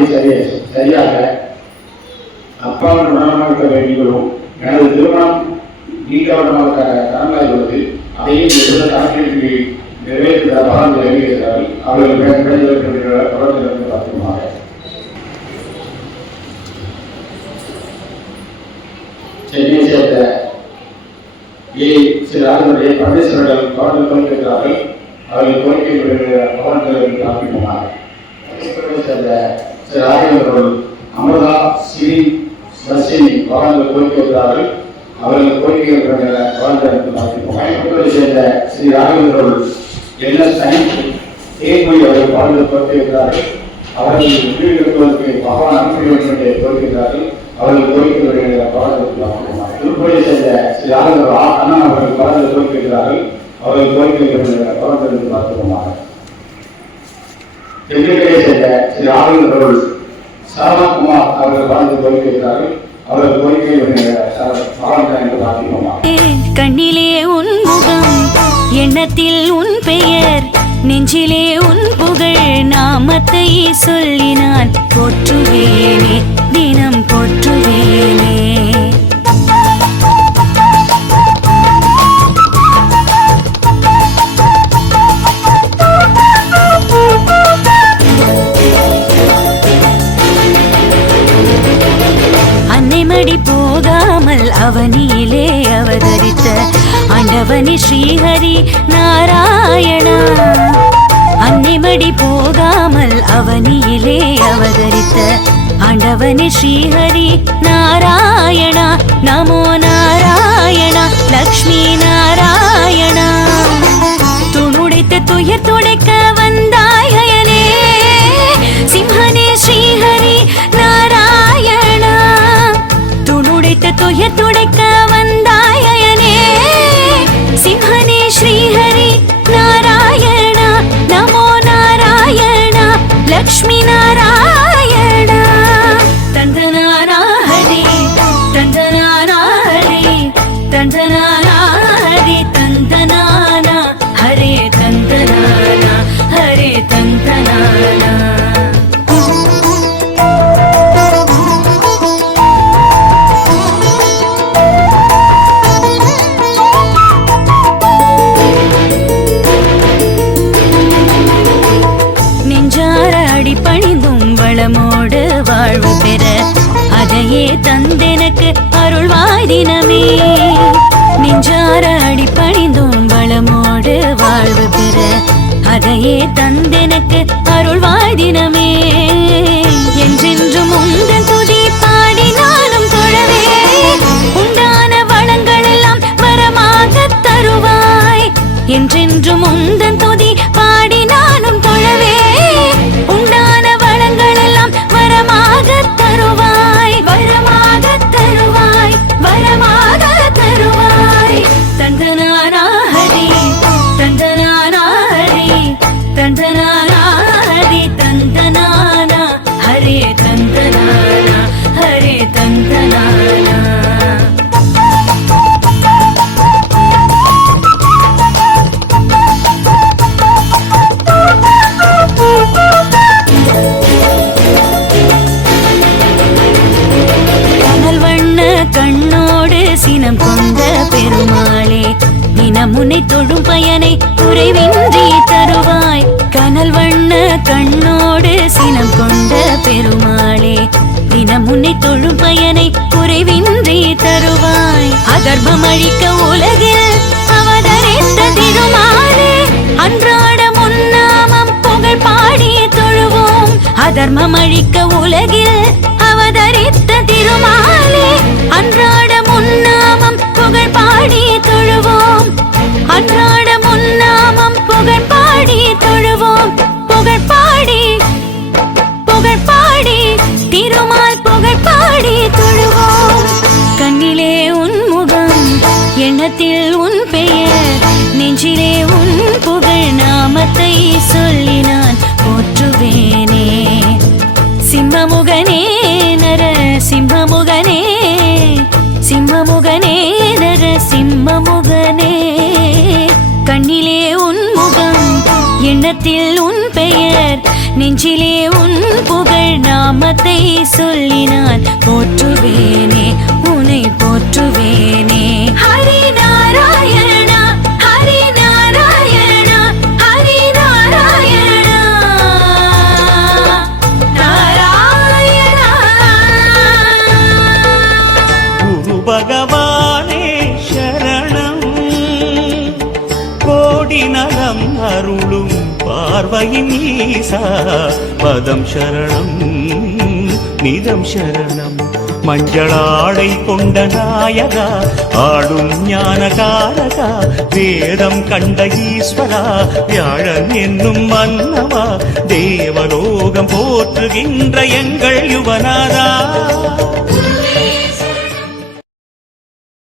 அப்படி சரியாக அப்பாவின் உடனமாக இருக்க வேண்டிகளும் எனது திருமணம் நீண்டவனமாக தரங்களாய் உள்ளது. அதையும் கணக்கெடுப்பு நிறைவேற்ற பாடங்கள் எழுதியிருக்கிறார்கள். அவர்கள் தொடர்ந்து பார்த்துமாக சென்னை சேர்ந்த சில ஆளுநரை பரமேஸ்வரர்கள் பாடல் கோரிக்கிறார்கள். அவர்கள் கோரிக்கைகளுடைய பவன்களை காப்பிடுமாக சேர்ந்த சில ஆளுநர்கள் அமர்தா ஸ்ரீ தர்ஷினி பாடல்கள் கோரிக்கிறார்கள். அவர்கள் கோரிக்கைகளுடைய பவன்களை காப்பிடுமாக சேர்ந்த ஸ்ரீ ராகவேந்திரர்கள் என்எஸ் தேன்மொழி அவர்கள் பாடல்கள் கோரிக்கிறார்கள். அவர்கள் வீடு கட்டுவதற்கு பகவான் அனுப்பி வேண்டும் என்று கோரிக்கிறார்கள். அவர்கள் கோரிக்கைகளுடைய பாடல்கள் திருப்பதியை சேர்ந்த ஸ்ரீ ஆளுநர் அண்ணன் அவர்கள் பாடல்கள் கோரிக்கிறார்கள். அவர்கள் கோரிக்கைகளுடைய பாடல்கள் பார்த்துக்கோமாக திண்டுக்கல்லை சேர்ந்த ஸ்ரீ ஆளுநர்கள் சரவணகுமார் அவர்கள் பாடல்கள் கோரிக்கிறார்கள். அவர்கள் கோரிக்கைகளுடைய பாடல்கள் பார்த்துக்கோமாக. கண்ணிலே உன் முகம், எண்ணத்தில் உன் பெயர், நெஞ்சிலே உன் புகழ் நாமத்தை சொல்லி நான் போற்றுவேனே, தினம் போற்றுவேனே. அன்னைமடி போகாமல் அவனியிலே அவதரித்த ஆண்டவனே ஸ்ரீஹரி நாராயணா. அன்னைமடி போகாமல் அவனியிலே அவதரித்த ஆண்டவனே ஸ்ரீஹரி நாராயணா. நமோ நாராயணா லக்ஷ்மி நாராயணா. துணுடைத்த துயர் துடைக்க வந்தாயனே சிம்ஹனே ஸ்ரீஹரி நாராயணா. துணுடைத்த துயர் துடைக்க வந்தாயனே சிம்ஹனே ஸ்ரீஹரி நாராயணா. நமோ நாராயணா லக்ஷ்மி நாராயணா. தந்தனானா ஹரி தந்தனானா ஹரி தந்தனானா ஹரி தந்தனானா ஹரே தந்தனானா ஹரே தந்தனானா. பணிந்தும் வளமோடு வாழ்வு பெற அதையே தந்தெனக்கு அருள்வாய் தினமே. நெஞ்சார அடி பணிந்தும் வளமோடு வாழ்வு பெற அதையே தந்தெனக்கு அருள்வாய் தினமே. என்றென்றும் உந்தன் துதி பாடி நானும் தொழவே, உண்டான வளங்கள் எல்லாம் வரமாக தருவாய். என்றென்றும் உந்தன் துதி பாடி நானும் தொழவே, உண்டான வளங்கள் எல்லாம் வரமாக தருவாய், வரமாக தருவாய், வரமாக தருவாய். தந்தனானா ஹரி தந்தனானா ஹரி தந்தனானா ஹரி தந்தனானா ஹரே தந்தனானா ஹரே தந்தனானா. கண்ணோடு சினம் கொண்ட பெருமாளே, தினமுனை தொழும் பயனை குறைவின்றி தருவாய். கனல் வண்ண கண்ணோடு சினம் கொண்ட பெருமாளே, தினமுனை தொழும் பயனை குறைவின்றி தருவாய். அதர்மம் அழிக்க உலகில் அவதரித்த திருமாலே, அன்றாட முன்னாமம் புகழ் பாடி தொழுவோம். அதர்மம் அழிக்க உலகில் அவதரித்த திருமாலே, அன்றாட முன்னாமம் புகழ் பாடி தொழுவோம். அன்றாட முன்னாமம் புகழ் பாடி தொழுவோம். புகழ் பாடி புகழ் பாடி திருமால் புகழ் பாடி தொழுவோம். கண்ணிலே உன் முகம், எண்ணத்தில் உன் பெயர், நெஞ்சிலே உன் புகழ் நாமத்தை சொல்லி நான் போற்றுவேனே. சிம்மமுகனே நர சிம்மமுகனே, சிம்மமுகனே நர சிம்மமுகனே. கண்ணிலே உன் முகம், எண்ணத்தில் உன் பெயர், நெஞ்சிலே உன் புகழ் நாமத்தை சொல்லினான் போற்றுவேனே உனை போற்றுவேனே ஹரி நாராயணா ஹரி நாராயணா ஹரி நாராயணா நாராயணா. குரு பகவானே சரணம் கோடி நலம் அருளும் பார்வையின் ஈசா பதம் சரணம் நிதம் சரணம் மஞ்சளாடை கொண்ட நாயகா ஆடும் ஞானகாரகா வேதம் கண்ட ஈஸ்வரா வியாழன் என்னும் மன்னவா தேவலோகம் போற்றுகின்ற எங்கள் யுவனாதா